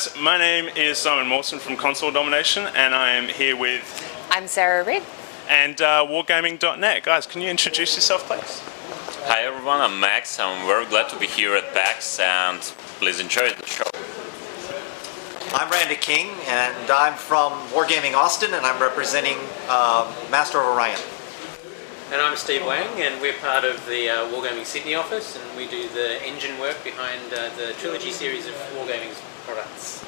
guys, my name is Simon Mawson from Console Domination, and I am here with... I'm Sarah Reed. And Wargaming.net. Guys, can you introduce yourself, please? Hi everyone, I'm Max. I'm very glad to be here at PAX, and please enjoy the show. I'm Randy King, and I'm from Wargaming Austin, and I'm representing Master of Orion. And I'm Steve Wang, and we're part of the Wargaming Sydney office, and we do the engine work behind the Trilogy series of Wargaming's products.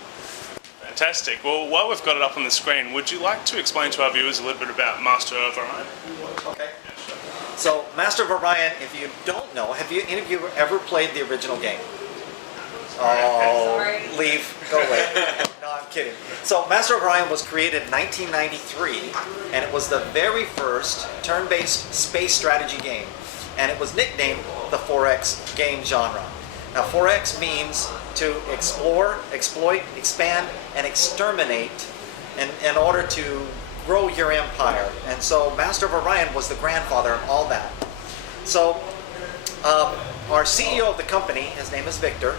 Fantastic. Well, while we've got it up on the screen, would you like to explain to our viewers a little bit about Master of Orion? Okay. So, Master of Orion, if you don't know, have any of you ever played the original game? Oh, sorry. Leave. Go away. No, I'm kidding. So, Master of Orion was created in 1993, and it was the very first turn-based space strategy game. And it was nicknamed the 4X game genre. Now, 4X means to explore, exploit, expand, and exterminate in order to grow your empire. And so, Master of Orion was the grandfather of all that. So, our CEO of the company, his name is Victor,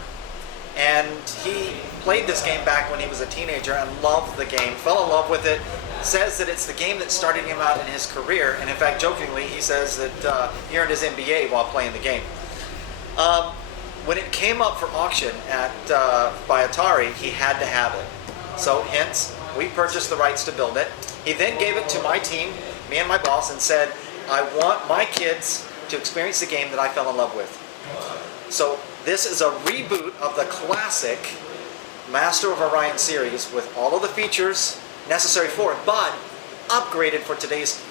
and he played this game back when he was a teenager and loved the game, fell in love with it, says that it's the game that started him out in his career, and in fact, jokingly, he says that he earned his MBA while playing the game. When it came up for auction by Atari, he had to have it. So hence, we purchased the rights to build it. He then gave it to my team, me and my boss, and said, I want my kids to experience the game that I fell in love with. So this is a reboot of the classic Master of Orion series with all of the features necessary for it, but upgraded for today's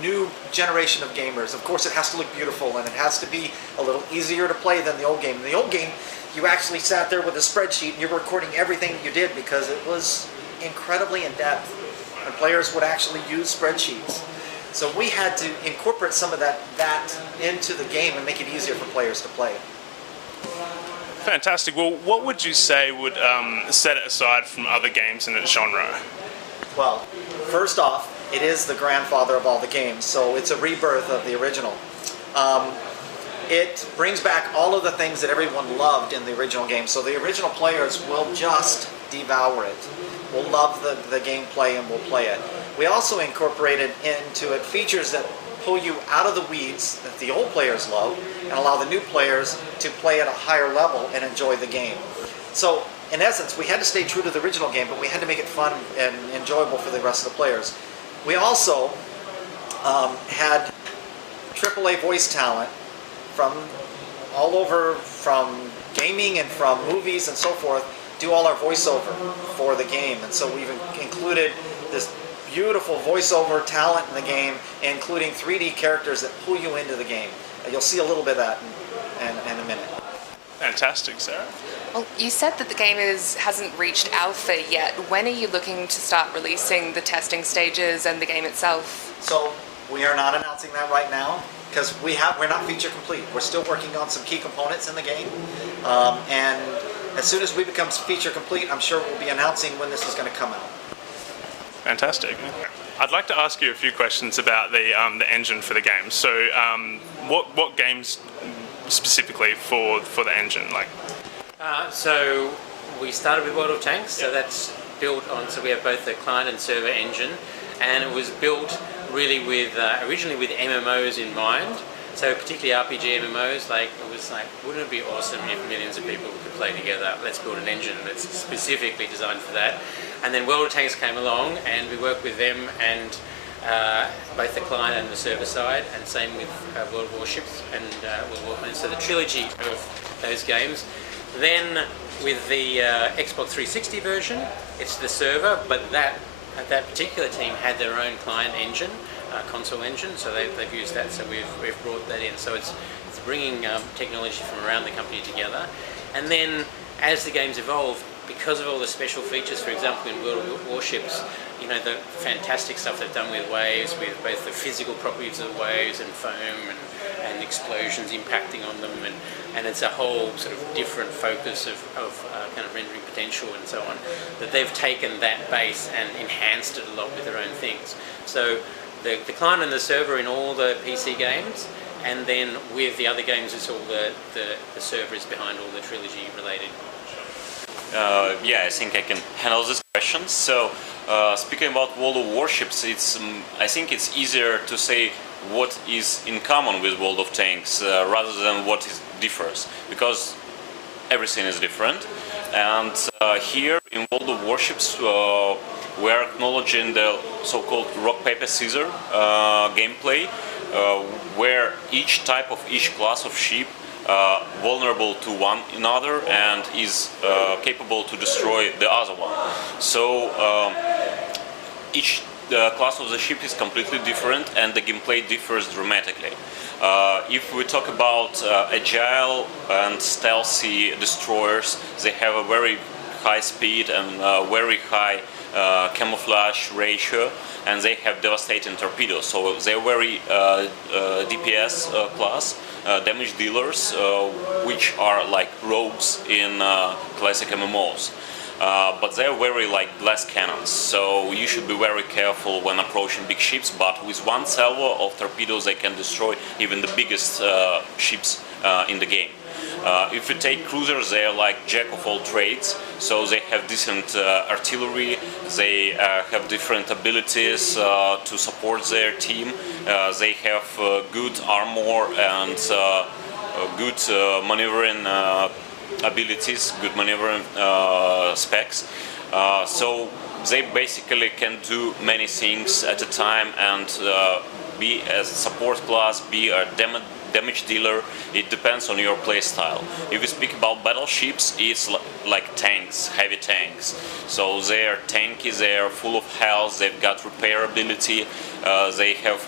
new generation of gamers. Of course, it has to look beautiful, and it has to be a little easier to play than the old game. In the old game, you actually sat there with a spreadsheet and you were recording everything you did because it was incredibly in-depth, and players would actually use spreadsheets. So we had to incorporate some of that into the game and make it easier for players to play. Fantastic. Well, what would you say would set it aside from other games in its genre? Well, first off, it is the grandfather of all the games, so it's a rebirth of the original. It brings back all of the things that everyone loved in the original game, so the original players will just devour it. Will love the gameplay and will play it. We also incorporated into it features that pull you out of the weeds that the old players love and allow the new players to play at a higher level and enjoy the game. So, in essence, we had to stay true to the original game, but we had to make it fun and enjoyable for the rest of the players. We also had AAA voice talent from all over, from gaming and from movies and so forth, do all our voiceover for the game. And so we've included this beautiful voiceover talent in the game, including 3D characters that pull you into the game. You'll see a little bit of that in a minute. Fantastic, Sarah. Well, you said that the game hasn't reached alpha yet. When are you looking to start releasing the testing stages and the game itself? So we are not announcing that right now because we're not feature complete. We're still working on some key components in the game, and as soon as we become feature complete, I'm sure we'll be announcing when this is going to come out. Fantastic. I'd like to ask you a few questions about the engine for the game. So, what games specifically for the engine like? So we started with World of Tanks, so that's built on. So we have both the client and server engine, and it was built really with originally with MMOs in mind. So particularly RPG MMOs, wouldn't it be awesome if millions of people could play together? Let's build an engine that's specifically designed for that. And then World of Tanks came along, and we worked with them and both the client and the server side, and same with World Warships and so the trilogy of those games. Then with the Xbox 360 version, it's the server, but that particular team had their own client engine, console engine, so they've used that. So we've brought that in. So it's bringing technology from around the company together, and then as the games evolve, because of all the special features, for example, in World of Warships, you know, the fantastic stuff they've done with waves, with both the physical properties of the waves and foam and explosions impacting on them, and it's a whole sort of different focus of kind of rendering potential and so on, that they've taken that base and enhanced it a lot with their own things. So the client and the server in all the PC games, and then with the other games, it's all the servers behind all the trilogy related. Yeah, I think I can handle this question. So, speaking about World of Warships, I think it's easier to say what is in common with World of Tanks rather than what differs, because everything is different. And here in World of Warships, we are acknowledging the so-called rock paper scissors gameplay, where each type of each class of ship vulnerable to one another and is capable to destroy the other one. So each class of the ship is completely different and the gameplay differs dramatically. If we talk about agile and stealthy destroyers, they have a very high speed and very high camouflage ratio, and they have devastating torpedoes. So they're very DPS class, damage dealers, which are like rogues in classic MMOs. But they're very like glass cannons, so you should be very careful when approaching big ships. But with one salvo of torpedoes, they can destroy even the biggest ships in the game. If you take cruisers, they are like jack of all trades, so they have decent artillery, they have different abilities to support their team, they have good armor and good maneuvering abilities, good maneuvering specs. So they basically can do many things at a time and be a support class, be a damage dealer. It depends on your playstyle. If we speak about battleships, it's like tanks, heavy tanks. So they are tanky, they are full of health, they've got repair ability, they have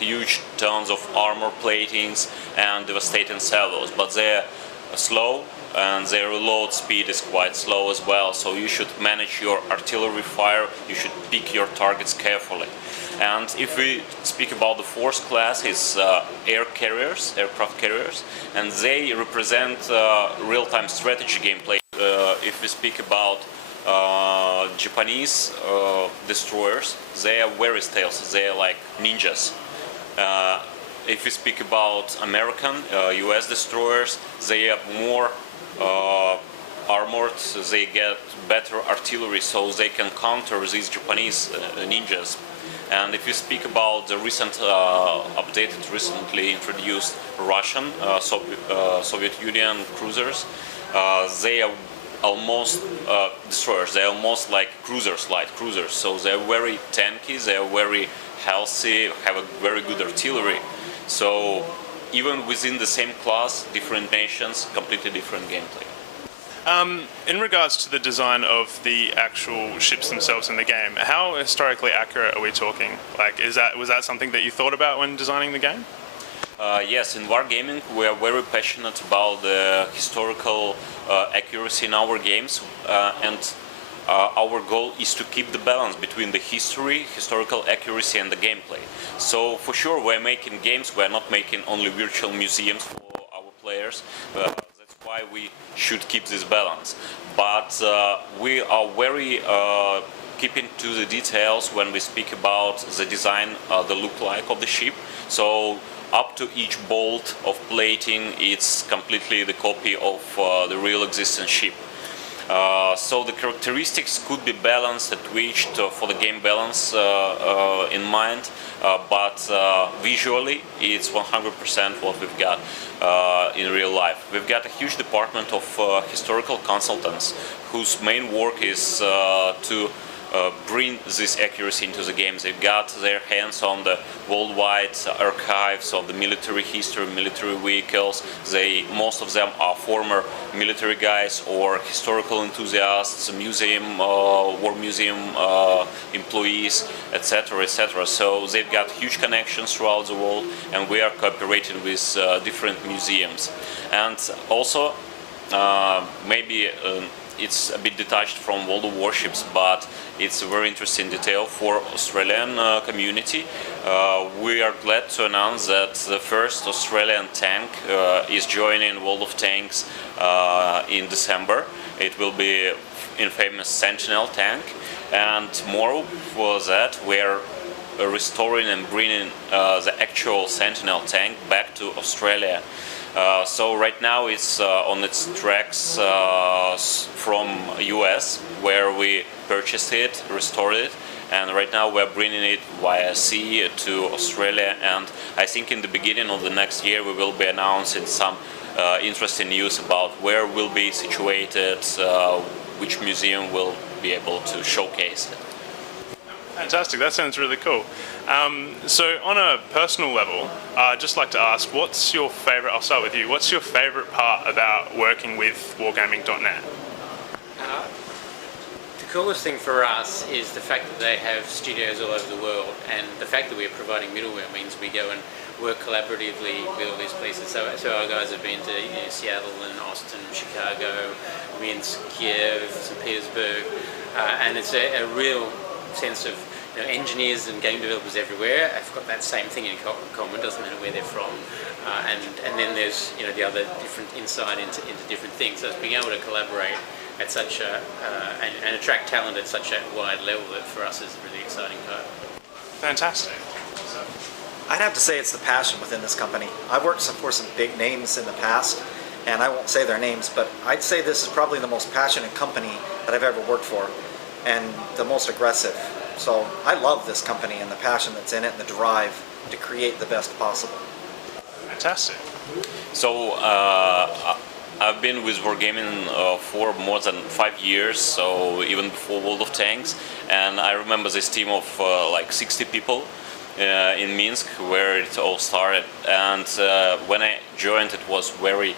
huge tons of armor platings and devastating salvos, but they're slow and their reload speed is quite slow as well, so you should manage your artillery fire, you should pick your targets carefully. And if we speak about the fourth class, it's aircraft carriers, and they represent real-time strategy gameplay. If we speak about Japanese destroyers, they are very stealthy, they are like ninjas. If we speak about American, US destroyers, they are more armored, they get better artillery, so they can counter these Japanese ninjas. And if you speak about the recently introduced Russian Soviet Union cruisers, they are almost destroyers. They are almost like cruisers, light cruisers. So they are very tanky, they are very healthy, have a very good artillery. So even within the same class, different nations, completely different gameplay. In regards to the design of the actual ships themselves in the game, how historically accurate are we talking? Like, was that something that you thought about when designing the game? Yes, in Wargaming we are very passionate about the historical accuracy in our games, and our goal is to keep the balance between the historical accuracy and the gameplay. So for sure we're making games, we're not making only virtual museums for our players. That's why we should keep this balance. But we are very keeping to the details when we speak about the design, the look-like of the ship. So up to each bolt of plating, it's completely the copy of the real existing ship. So the characteristics could be balanced and tweaked for the game balance in mind, but visually it's 100% what we've got in real life. We've got a huge department of historical consultants whose main work is to bring this accuracy into the game. They've got their hands on the worldwide archives of the military history, military vehicles. Most of them are former military guys or historical enthusiasts, museum, war museum employees, etc., etc. So they've got huge connections throughout the world, and we are cooperating with different museums. And also, maybe it's a bit detached from World of Warships, but it's a very interesting detail for Australian community. We are glad to announce that the first Australian tank is joining World of Tanks in December. It will be infamous Sentinel tank, and more for that we are restoring and bringing the actual Sentinel tank back to Australia. So right now it's on its tracks from US, where we purchased it, restored it, and right now we're bringing it via sea to Australia, and I think in the beginning of the next year we will be announcing some interesting news about where we'll be situated, which museum will be able to showcase it. Fantastic, that sounds really cool. So on a personal level, I'd just like to ask, what's your favourite, I'll start with you, what's your favourite part about working with Wargaming.net? The coolest thing for us is the fact that they have studios all over the world, and the fact that we're providing middleware means we go and work collaboratively with all these places. So our guys have been to Seattle and Austin, Chicago, Minsk, Kiev, St. Petersburg, and it's a real sense of engineers and game developers everywhere have got that same thing in common. Doesn't matter where they're from, and then there's the other different insight into different things. So it's being able to collaborate at such a and attract talent at such a wide level that for us is a really exciting part. Fantastic. I'd have to say it's the passion within this company. I've worked for some big names in the past, and I won't say their names, but I'd say this is probably the most passionate company that I've ever worked for, and the most aggressive. So I love this company and the passion that's in it and the drive to create the best possible. Fantastic. So I've been with Wargaming for more than 5 years, so even before World of Tanks, and I remember this team of like 60 people in Minsk, where it all started. And when I joined, it was very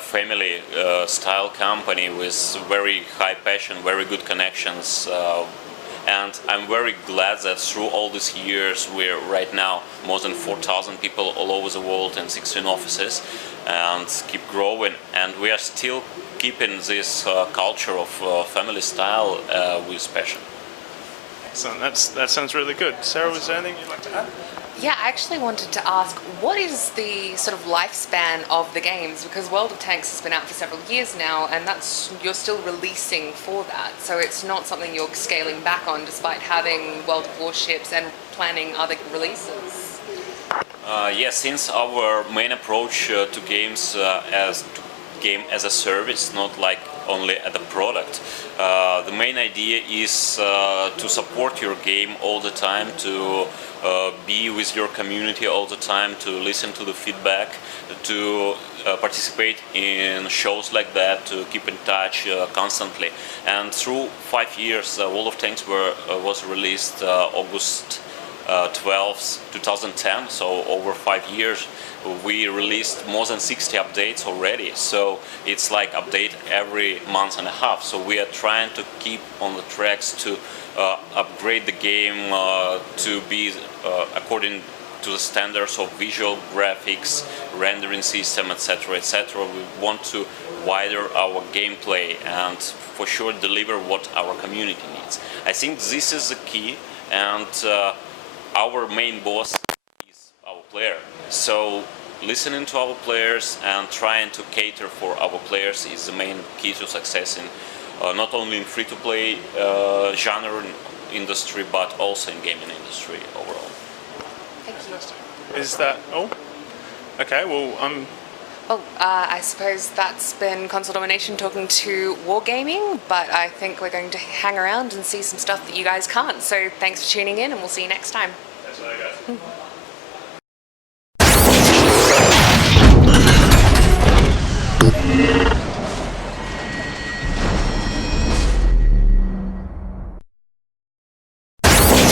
family style company with very high passion, very good connections. And I'm very glad that through all these years we're right now more than 4,000 people all over the world in 16 offices and keep growing, and we are still keeping this culture of family style with passion. Excellent, that sounds really good. Sarah, was there anything you'd like to add? Yeah, I actually wanted to ask, what is the sort of lifespan of the games? Because World of Tanks has been out for several years now, and you're still releasing for that. So it's not something you're scaling back on, despite having World of Warships and planning other releases. Yes, since our main approach to games as game as a service, not like only as a product. The main idea is to support your game all the time, to be with your community all the time, to listen to the feedback, to participate in shows like that, to keep in touch constantly. And through 5 years, World of Tanks was released August 12th, 2010, so over 5 years. We released more than 60 updates already, so it's like update every month and a half. So we are trying to keep on the tracks to upgrade the game to be according to the standards of visual graphics, rendering system, etc., etc. We want to widen our gameplay and for sure deliver what our community needs. I think this is the key, and our main boss is our player. So listening to our players and trying to cater for our players is the main key to success in not only in free-to-play genre industry, but also in gaming industry overall. Thank you. Is that all? Okay, well, Well, I suppose that's been Console Domination talking to Wargaming, but I think we're going to hang around and see some stuff that you guys can't. So thanks for tuning in, and we'll see you next time. that's what I got.